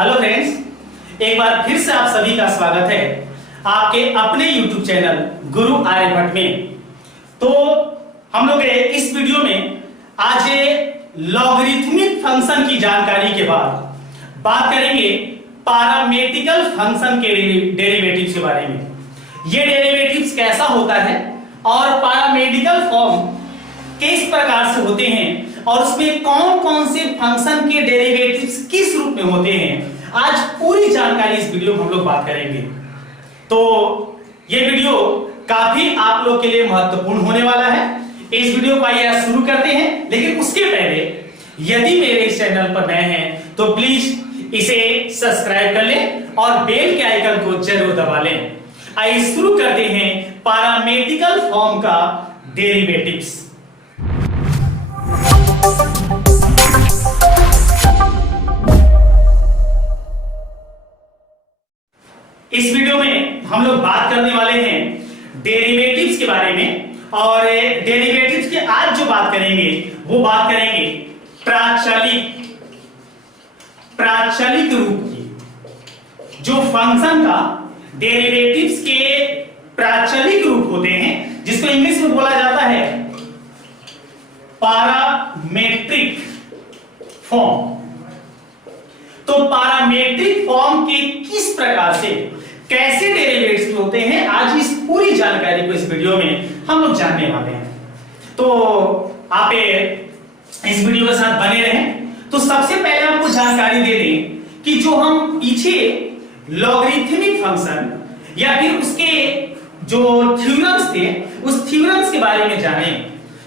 Hello friends, एक बार फिर से आप सभी का स्वागत है आपके अपने YouTube चैनल गुरु आर्यभट्ट में। तो हम लोग इस वीडियो में आज लॉगरिथमिक फंक्शन की जानकारी के बाद बात करेंगे पैरामेट्रिकल फंक्शन के डेरिवेटिव्स के बारे में। ये डेरिवेटिव्स कैसा होता है और पैरामेट्रिकल फॉर्म किस प्रकार से होते हैं और उसमें कौन कौन से फंक्शन के डेरिवेटिव्स किस रूप में होते हैं, आज पूरी जानकारी इस वीडियो में हम लोग बात करेंगे। तो ये वीडियो काफी आप लोग के लिए महत्वपूर्ण होने वाला है। इस वीडियो को आइए शुरू करते हैं, लेकिन उसके पहले यदि मेरे इस चैनल पर नए हैं तो प्लीज इसे सब्सक्राइब कर लें और बेल के आइकन को जरूर दबा लें। आइए शुरू करते हैं पैरामेट्रिकल फॉर्म का डेरिवेटिव्स। इस वीडियो में हम लोग बात करने वाले हैं डेरिवेटिव्स के बारे में, और डेरिवेटिव्स की आज जो बात करेंगे वो बात करेंगे प्राचलिक रूप की। जो फंक्शन का डेरिवेटिव्स के प्राचलिक रूप होते हैं, जिसको इंग्लिश में बोला जाता है पैरामेट्रिक फॉर्म। तो पैरामेट्रिक फॉर्म के किस प्रकार से कैसे डेरिवेटिव्स होते हैं, आज इस पूरी जानकारी को इस वीडियो में हम लोग जानने वाले हैं। तो आप इस वीडियो के साथ बने रहें। तो सबसे पहले आपको जानकारी दे दें कि जो हम पीछे लॉगरिथमिक फंक्शन या फिर उसके जो थ्योरम्स थे उस थ्योरम्स के बारे में जाने।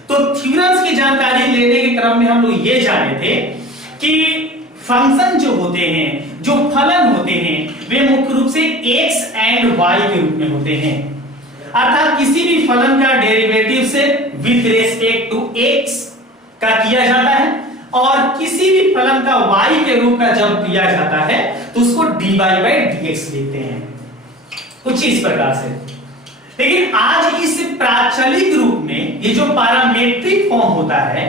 तो थ्योरम्स की जानकारी लेने के क्रम में हम लोग ये जाने थे कि फंक्शन जो होते हैं, जो फलन होते हैं, वे मुख्य रूप से x एंड y के रूप में होते हैं। अर्थात किसी भी फलन का डेरिवेटिव से विद रेस्पेक्ट टू x का किया जाता है, और किसी भी फलन का y के रूप में जब किया जाता है तो उसको dy by dx लिखते हैं, कुछ इस प्रकार से। लेकिन आज इस प्राचलिक रूप में ये जो पैरामेट्रिक फॉर्म होता है,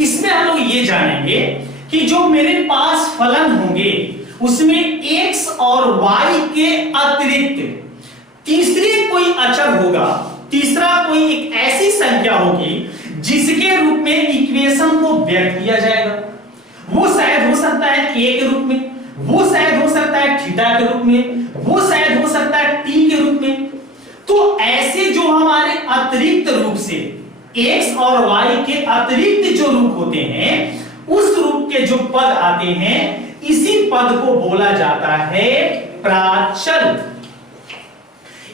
इसमें हम लोग ये जानेंगे कि जो मेरे पास फलन होंगे उसमें x और y के अतिरिक्त तीसरे कोई अचर होगा, तीसरा कोई एक ऐसी संख्या होगी जिसके रूप में इक्वेशन को व्यक्त किया जाएगा। वो शायद हो सकता है a के रूप में, वो शायद हो सकता है थीटा के रूप में, वो शायद हो सकता है t के रूप में। तो ऐसे जो हमारे अतिरिक्त रूप से x और y के अतिरिक्त जो रूप होते हैं, उस रूप के जो पद आते हैं, इसी पद को बोला जाता है प्राचल।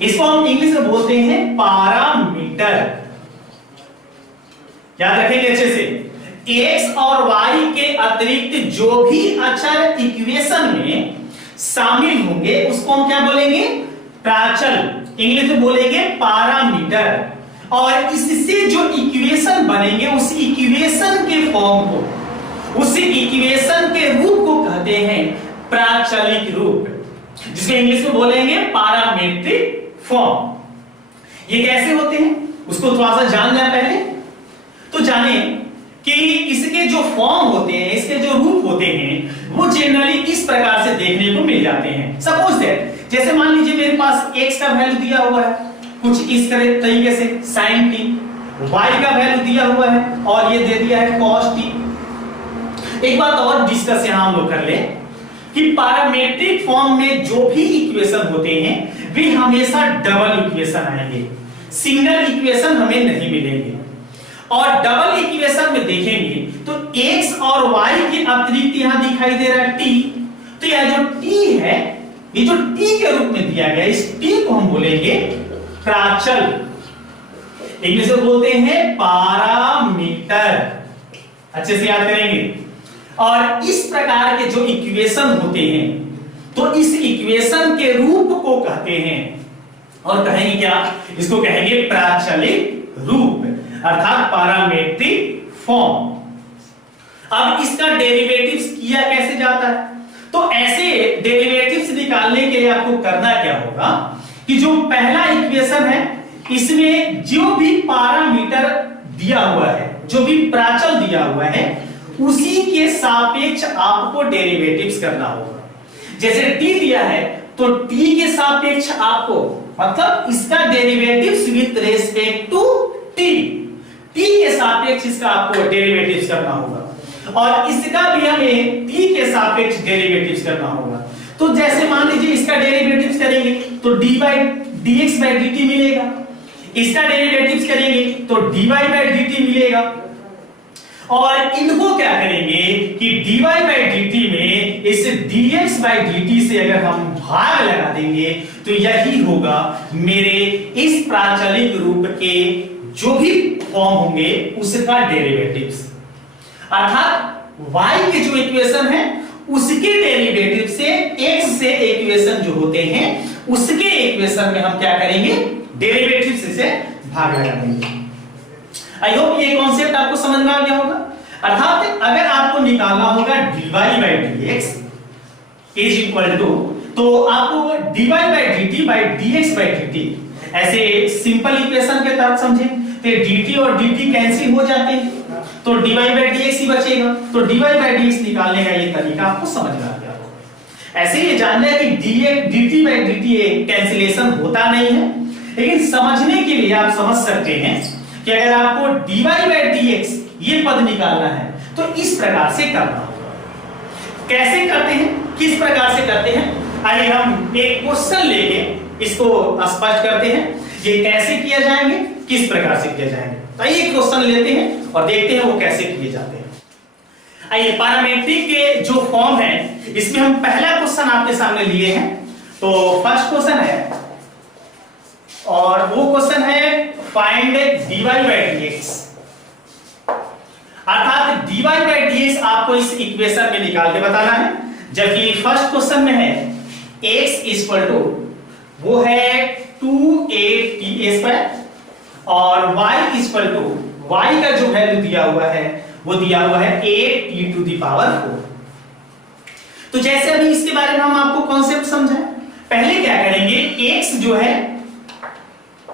इसको हम इंग्लिश में बोलते हैं पैरामीटर। याद रखेंगे अच्छे से। x और y के अतिरिक्त जो भी अक्षर इक्वेशन में शामिल होंगे उसको हम क्या बोलेंगे? प्राचल। इंग्लिश में बोलेंगे पैरामीटर। और इससे जो इक्वेशन बनेंगे उस इक्वेशन के फॉर्म को, उसी इक्वेशन के रूप को कहते हैं प्राचलिक रूप, जिसको इंग्लिश में बोलेंगे पैरामेट्रिक फॉर्म। ये कैसे होते हैं उसको थोड़ा सा जान लें पहले। तो जाने कि इसके जो फॉर्म होते हैं, इसके जो रूप होते हैं, वो जनरली इस प्रकार से देखने को मिल जाते हैं। सपोज दैट, जैसे मान लीजिए मेरे पास x का वैल्यू दिया हुआ है कुछ इस तरीके से sin t, y का वैल्यू दिया हुआ है और ये दे दिया है cos t। एक बात और डिस्कस यहां हम लोग कर ले कि पैरामेट्रिक फॉर्म में जो भी इक्वेशन होते हैं वे हमेशा डबल इक्वेशन आएंगे, सिंगल इक्वेशन हमें नहीं मिलेंगे। और डबल इक्वेशन में देखेंगे तो x और y के अतिरिक्त यहां दिखाई दे रहा है t। तो यह जो t है, ये जो t के रूप में दिया गया, इस t को हम बोलेंगे प्राचल। इंग्लिश में बोलते हैं पैरामीटर। अच्छे से याद करेंगे। और इस प्रकार के जो इक्वेशन होते हैं, तो इस इक्वेशन के रूप को कहते हैं, और कहेंगे क्या? इसको कहेंगे प्राचलिक रूप, अर्थात पैरामेट्रिक फॉर्म। अब इसका डेरिवेटिव्स किया कैसे जाता है? तो ऐसे डेरिवेटिव्स निकालने के लिए आपको करना क्या होगा कि जो पहला इक्वेशन है, इसमें जो भी पैरामीटर दिया हुआ है, जो भी प्राचल दिया हुआ है, उसी के सापेक्ष आपको डेरिवेटिव्स करना होगा। जैसे t दिया है तो t के सापेक्ष आपको, मतलब इसका derivatives with respect to t, t के सापेक्ष इसका आपको डेरिवेटिव्स करना होगा और इसका भी हमें t के सापेक्ष डेरिवेटिव्स करना होगा। तो जैसे मान लीजिए इसका डेरिवेटिव्स करेंगे तो dx by dt मिलेगा, इसका डेरिवेटिव्स करेंगे तो dy by dt मिलेगा और इनको क्या करेंगे कि dy by dt में इस dx by dt से अगर हम भाग लगा देंगे तो यही होगा मेरे इस प्राचलिक रूप के जो भी फॉर्म होंगे उसका डेरिवेटिव्स, अर्थात y के जो इक्वेशन है उसके डेरिवेटिव से x से इक्वेशन जो होते हैं उसके इक्वेशन में हम क्या करेंगे, डेरिवेटिव से भाग लगा देंगे। आई होप ये कॉन्सेप्ट आपको समझ में आ गया होगा। अर्थात अगर आपको निकालना होगा dy by dx is equal to, तो आपको dy by dt by dx by dt ऐसे सिंपल इक्वेशन के तहत समझें तो dt और dt कैंसिल हो जाते हैं तो dy by dx ही बचेगा, तो dy by dx निकालने का ये तरीका आपको समझ में आ गया होगा। ऐसे ये जानना है कि dt by dt कैंसिलेशन होता नहीं है, लेकिन समझने के लिए आप समझ सकते हैं कि अगर आपको dy by dx ये पद निकालना है तो इस प्रकार से करना होगा। कैसे करते हैं, किस प्रकार से करते हैं, आइए हम एक क्वेश्चन लेके इसको स्पष्ट करते हैं। ये कैसे किया जाएंगे, किस प्रकार से किया जाएंगे, तो आइए क्वेश्चन लेते हैं और देखते हैं वो कैसे किए जाते हैं। आइए पैरामीट्रिक के जो फॉर्म है इसमें हम पहला क्वेश्चन आपके सामने लिए हैं। तो फर्स्ट क्वेश्चन है और वो क्वेश्चन है फाइंड dy by dx, अर्थात dy by dx आपको इस इक्वेशन में निकाल के बताना है, जबकि फर्स्ट क्वेश्चन में है x इक्वल टू वो है 2a² और y इक्वल टू y का जो वैल्यू दिया हुआ है वो दिया हुआ है 8t⁴। तो जैसे अभी इसके बारे में हम आपको कॉन्सेप्ट समझाएं, पहले क्या करेंगे, x जो है,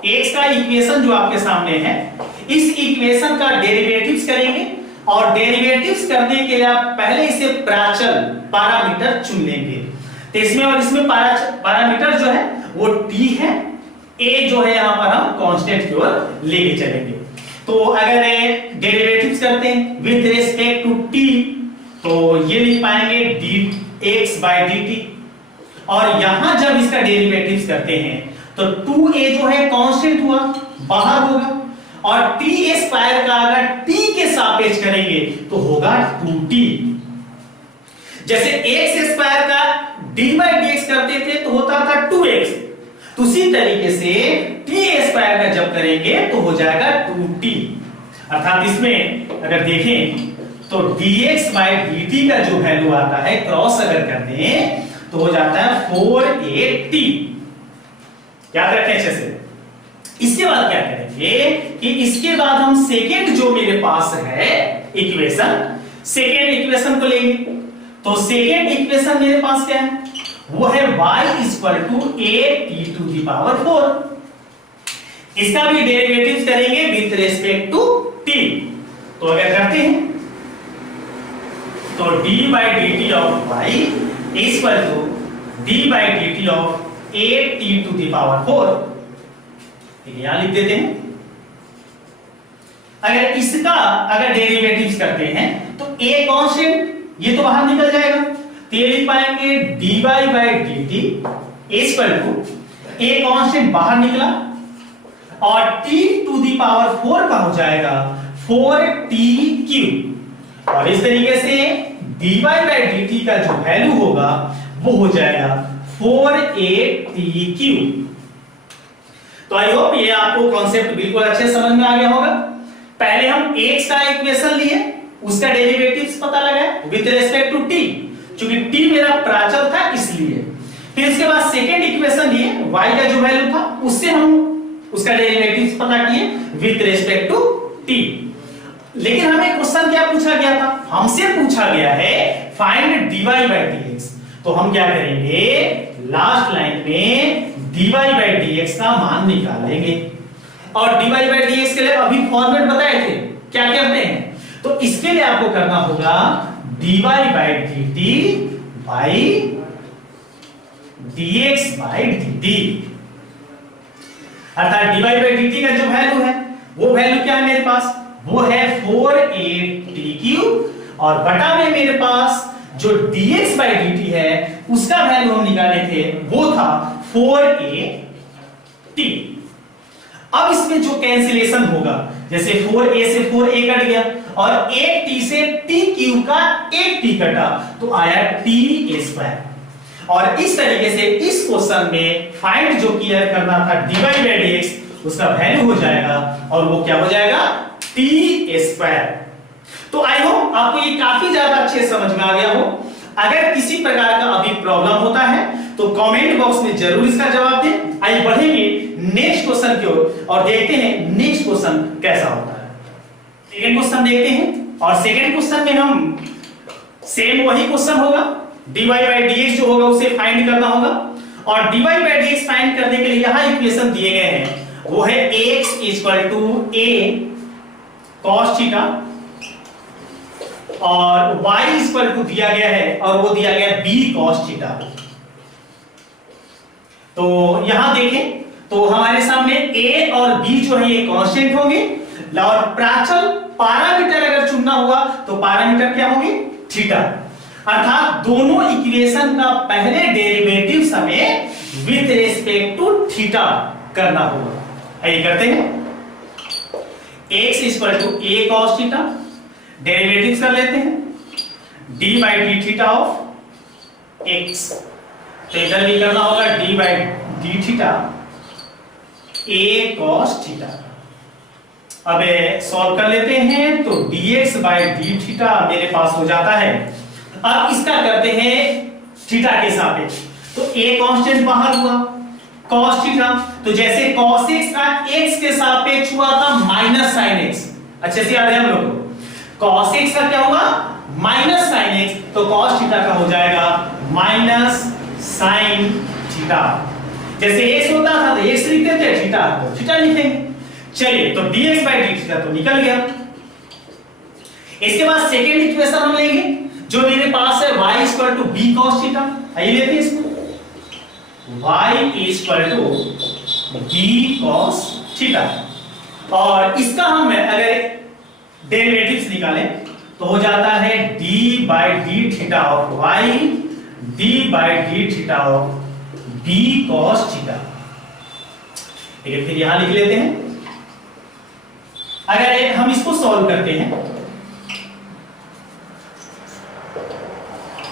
x का इक्वेशन जो आपके सामने है इस इक्वेशन का डेरिवेटिव्स करेंगे और डेरिवेटिव्स करने के लिए आप पहले इसे प्राचल पैरामीटर चुन लेंगे। तो इसमें और इसमें पैरामीटर जो है वो t है, a जो है यहां पर हम कांस्टेंट की ओर लेके चलेंगे। तो अगर डेरिवेटिव्स करते हैं विद रिस्पेक्ट टू t तो ये लिख पाएंगे dx by dt और यहां जब इसका डेरिवेटिव्स करते हैं तो 2a जो है कांस्टेंट हुआ बाहर होगा और t² का अगर t के सापेक्ष करेंगे तो होगा 2t। जैसे x² का d by dx करते थे तो होता था 2x, तो उसी तरीके से t² का जब करेंगे तो हो जाएगा 2t। अर्थात इसमें अगर देखें तो dx by dt का जो वैल्यू आता है क्रॉस अगर करते हैं तो हो जाता है 4a_t। याद रखें अच्छे से। इसके बाद क्या करेंगे कि इसके बाद हम सेकेंड जो मेरे पास है इक्वेशन, सेकेंड इक्वेशन को लेंगे। तो सेकेंड इक्वेशन मेरे पास क्या है, वो है y इक्वल टू a⁴। इसका भी डेरिवेटिव्स करेंगे विद रिस्पेक्ट टू t। तो अगर करते हैं तो d by dt of y equal to d by dt of a⁴। यहां लिख देते हैं। अगर इसका अगर डेरिवेटिव्स करते हैं तो a कांस्टेंट ये तो बाहर निकल जाएगा, तो ये लिख पाएंगे dy by dt equal to a constant बाहर निकला और t⁴ का हो जाएगा 4t³ और इस तरीके से dy by dt का जो वैल्यू होगा वो हो जाएगा 4a⁵। तो आई होप ये आपको कॉन्सेप्ट बिल्कुल अच्छे समझ में आ गया होगा। पहले हम x का इक्वेशन लिए, उसका डेरिवेटिव्स पता लगाया विद रिस्पेक्ट टू t, क्योंकि t मेरा प्राचल था इसलिए। फिर इसके बाद सेकेंड इक्वेशन लिए, y का जो वैल्यू था उससे हम उसका डेरिवेटिव्स पता किए विद रिस्पेक्ट टू t। लेकिन हमें क्वेश्चन क्या पूछा गया था, हमसे पूछा गया है फाइंड dy by dx। तो हम क्या करेंगे, लास्ट लाइन में dy by dx का मान निकालेंगे और dy by dx के लिए अभी फॉर्मेट बताए थे क्या करते हैं। तो इसके लिए आपको करना होगा dy by dt by dx by dt, अर्थात dy by dt का जो वैल्यू है वो वैल्यू क्या है मेरे पास, वो है 4a और बटा में मेरे पास जो dx by dt है उसका वैल्यू हम निकाले थे वो था 4at। अब इसमें जो कैंसिलेशन होगा, जैसे 4a से 4a कट गया और 8t से t क्यूब का 8t कटा तो आया t²। और इस तरीके से इस क्वेश्चन में फाइंड जो क्लियर करना था dy by dx उसका वैल्यू हो जाएगा और वो क्या हो जाएगा, t²। तो आई होप आपको ये काफी ज्यादा अच्छे समझ में आ गया हो। अगर किसी प्रकार का अभी प्रॉब्लम होता है तो कमेंट बॉक्स में जरूर इसका जवाब दें। आइए बढ़ेंगे नेक्स्ट क्वेश्चन की ओर और देखते हैं नेक्स्ट क्वेश्चन कैसा होता है। सेकंड क्वेश्चन देखते हैं और सेकंड क्वेश्चन में हम सेम वही क्वेश्चन होगा, dy by dx जो होगा उसे फाइंड करना होगा और dy by dx फाइंड करने के लिए यहां इक्वेशन दिए गए हैं, वो है x = a cos थीटा और y = दिया गया है और वो दिया गया b cos थीटा। तो यहां देखें तो हमारे सामने a और b जो है ये कांस्टेंट होंगे और प्राचल पैरामीटर अगर चुनना हुआ तो पैरामीटर क्या होंगे, थीटा। अर्थात दोनों इक्वेशन का पहले डेरिवेटिव हमें विद रिस्पेक्ट टू थीटा करना होगा। आइए करते हैं। x = a cos theta, derivatives कर लेते हैं d by d theta of x, तो इधर भी करना होगा d by d theta a cos theta. अब सॉल्व कर लेते हैं तो dx by d थीटा मेरे पास हो जाता है। अब इसका करते हैं थीटा के सापेक्ष, तो a कांस्टेंट बाहर हुआ cos थीटा, तो जैसे cos x का x के सापेक्ष हुआ था माइनस sin x, अच्छे से याद है हम लोग को, cos x का क्या होगा माइनस sin x, तो cos थीटा का हो जाएगा माइनस sin थीटा। जैसे x होता था तो x लिखते थे, थीटा तो थीटा लिखेंगे। चलिए तो dx by d थीटा तो निकल गया। इसके बाद सेकेंड इक्वेशन हम लेंगे जो मेरे पास है y = b cos थीटा। आइए लेते हैं इसको, y = b cos थीटा और इसका हम अगर डेरिवेटिव्स निकालें तो हो जाता है d by d theta of y d by d theta of b cos theta. ठीक है, फिर यहां लिख लेते हैं। अगर हम इसको सॉल्व करते हैं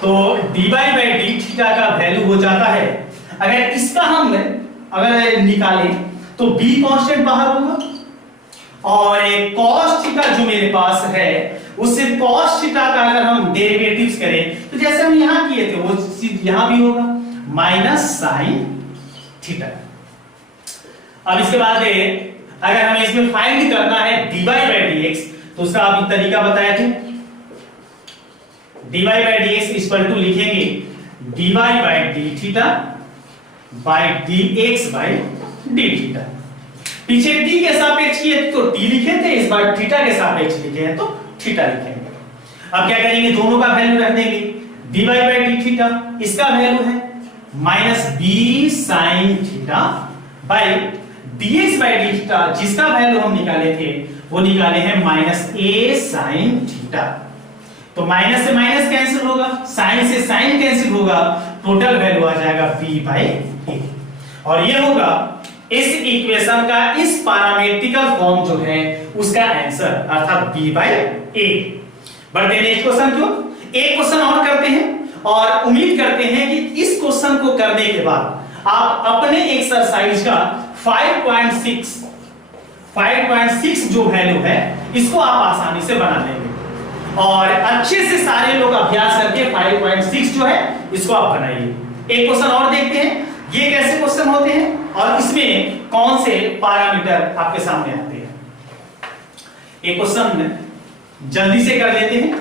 तो dy by d थीटा का वैल्यू हो जाता है, अगर इसका हम अगर निकालें तो b कांस्टेंट बाहर होगा और cos थीटा जो मेरे पास है उससे cos थीटा का अगर हम डेरिवेटिव्स करें तो जैसे हम यहां किए थे वो यहां भी होगा माइनस sin थीटा। अब इसके बाद अगर हमें इसमें फाइंड करना है dy by dx तो उसका आप तरीका बताए थे, dy by dx = लिखेंगे dy by d theta by dx by d theta. पीछे t के सापेक्ष किए तो t लिखे थे, इस बार थीटा के सापेक्ष लिखे हैं तो थीटा लिखेंगे। अब क्या करेंगे, दोनों का वैल्यू रख देंगे, dy by d थीटा इसका वैल्यू है minus b sin theta by dx by d theta जिसका वैल्यू हम निकाले थे वो निकाले हैं माइनस a sin थीटा। तो माइनस से माइनस कैंसिल होगा, साइन से साइन कैंसिल होगा, टोटल वैल्यू आ जाएगा b by a और ये होगा इस इक्वेशन का इस पैरामेट्रिकल फॉर्म जो है उसका आंसर अर्थात b by a। बढ़ते हैं नेक्स्ट क्वेश्चन की ओर। एक क्वेश्चन और करते हैं और उम्मीद करते हैं कि इस क्वेश्चन को करने के बाद आप अपने एक्सरसाइज का 5.6 जो वैल्यू है इसको आप आसानी से बना लेंगे और अच्छे से सारे लोग अभ्यास करके 5.6 जो है इसको आप बनाइए। एक क्वेश्चन और देखते हैं ये कैसे क्वेश्चन होते हैं और इसमें कौन से पैरामीटर आपके सामने आते हैं। एक क्वेश्चन जल्दी से कर लेते हैं।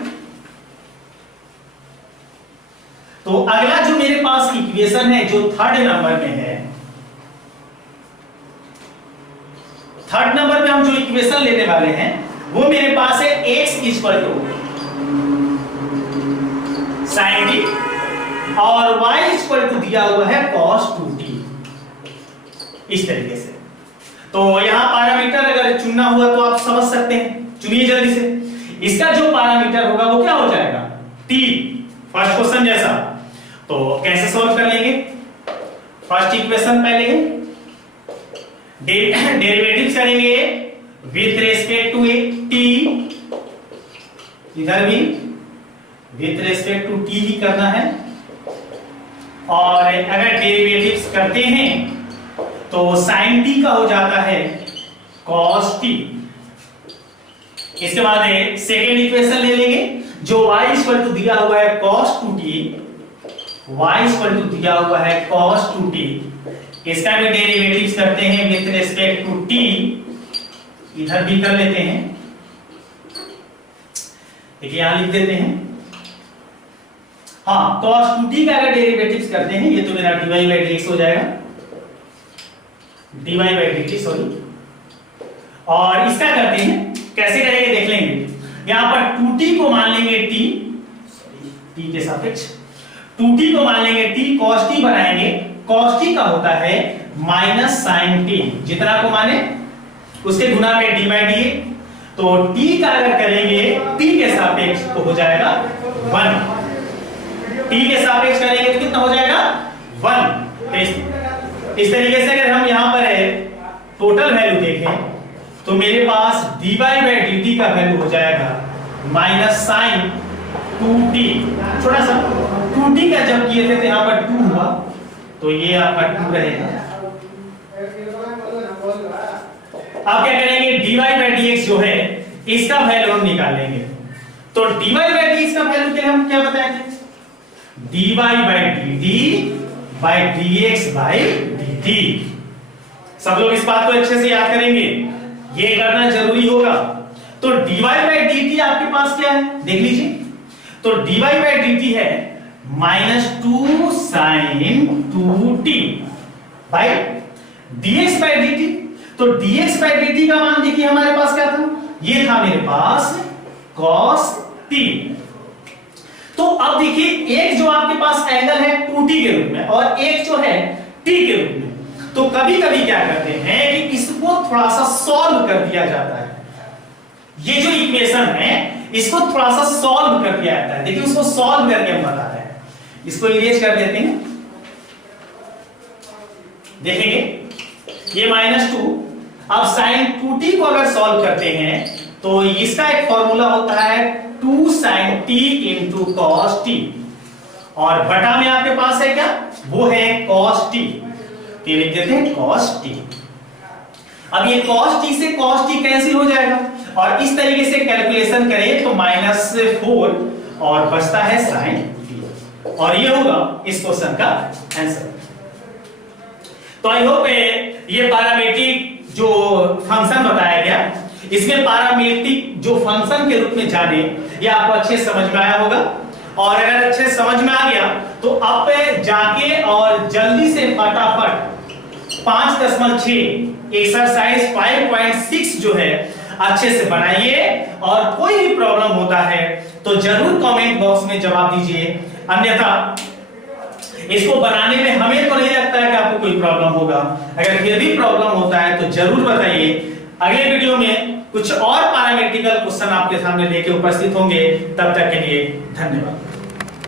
तो अगला जो मेरे पास इक्वेशन है जो थर्ड नंबर में है, थर्ड नंबर में हम जो इक्वेशन लेने वाले हैं वो मेरे पास है x = sin t और y इक्वल टू दिया हुआ है cos 2t। इस तरीके से तो यहां पैरामीटर अगर चुनना हुआ तो आप समझ सकते हैं, चुनिए जल्दी से। इसका जो पैरामीटर होगा वो क्या हो जाएगा, t, फर्स्ट क्वेश्चन जैसा। तो कैसे सॉल्व कर लेंगे, फर्स्ट इक्वेशन पहले डेरिवेटिव्स करेंगे विथ रिस्पेक्ट टू t, इधर भी विथ रिस्पेक्ट टू t ही करना है। और अगर डेरिवेटिव्स करते हैं तो sin t का हो जाता है cos t। इसके बाद सेकेंड इक्वेशन ले लेंगे जो y इक्वल टू दिया हुआ है cos 2t, y equal to दिया हुआ है cos 2t। इसका भी डेरिवेटिव्स करते हैं विथ रिस्पेक्ट टू t, इधर भी कर लेते हैं, देखिए यहां लिख देते हैं। हाँ, cos 2t का अगर डेरिवेटिव्स करते हैं ये तो मेरा dy बाई dx हो जाएगा, dy बाई dt सॉरी। और इसका करते हैं, कैसे करेंगे देख लेंगे। यहां पर 2t को मान लेंगे t के सापेक्ष, 2t को मान लेंगे t, cos t बनाएंगे, cos t का होता है माइनस sin t, जितना को माने उसके गुना में d बाई dA। तो t का अगर करेंगे t के सापेक्ष तो हो जाएगा 1, t के सापेक्ष करेंगे तो कितना हो जाएगा 1। इस तरीके से अगर हम यहां पर है टोटल वैल्यू देखें तो मेरे पास dy बाई dt का वैल्यू हो जाएगा माइनस sin 2t, छोटा सा 2t का जब किए थे तो यहां पर 2 हुआ तो ये आपका 2 रहेगा। अब क्या करेंगे, dy बाई dx जो है इसका वैल्यू हम निकाल लेंगे। तो dy बाई dx का वैल्यू के लिए हम क्या बताए थे, dy by dt by dx by dt। सब लोग इस बात को अच्छे से याद करेंगे, ये करना जरूरी होगा। तो dy बाई dt आपके पास क्या है देख लीजिए। तो dy बाई dt है -2 sin 2t by dx by dt। तो dx बाई dt का मान देखिए हमारे पास क्या था, ये था मेरे पास cos t। तो अब देखिए एक जो आपके पास एंगल है 2t के रूप में और एक जो है t के रूप में। तो कभी कभी क्या करते हैं कि इसको थोड़ा सा सॉल्व कर दिया जाता है, ये जो इक्वेशन है इसको थोड़ा सा सॉल्व कर दिया जाता है। देखिए उसको सॉल्व करके हम बता रहे हैं, इसको इरेज कर देते हैं, देखेंगे ये -2। अब sin 2t को अगर सॉल्व करते हैं तो इसका एक फॉर्मूला होता है 2 sin t into cos t, और बटा में आपके पास है क्या, वो है cos t, तो लिख देते हैं cos t। अब ये cos t से cos t कैंसिल हो जाएगा और इस तरीके से कैलकुलेशन करें तो -4 और बचता है sin t, और ये होगा इस क्वेश्चन का आंसर। तो आई होप ये पैरामीट्रिक जो फंक्शन बताया गया, इसमें पैरामीट्रिक जो फंक्शन के रूप में जाने ये आपको अच्छे समझ में आया होगा। और अगर अच्छे समझ में आ गया तो आप जाके और जल्दी से फटाफट 5.6 एक्सरसाइज 5.6 जो है अच्छे से बनाइए, और कोई भी प्रॉब्लम होता है तो जरूर कमेंट बॉक्स में जवाब दीजिए। अन्यथा इसको बनाने में हमें तो नहीं लगता है कि आपको कोई प्रॉब्लम होगा, अगर फिर भी प्रॉब्लम होता है तो जरूर बताइए। अगले वीडियो में कुछ और पैरामेट्रिकल क्वेश्चन आपके सामने लेके उपस्थित होंगे, तब तक के लिए धन्यवाद।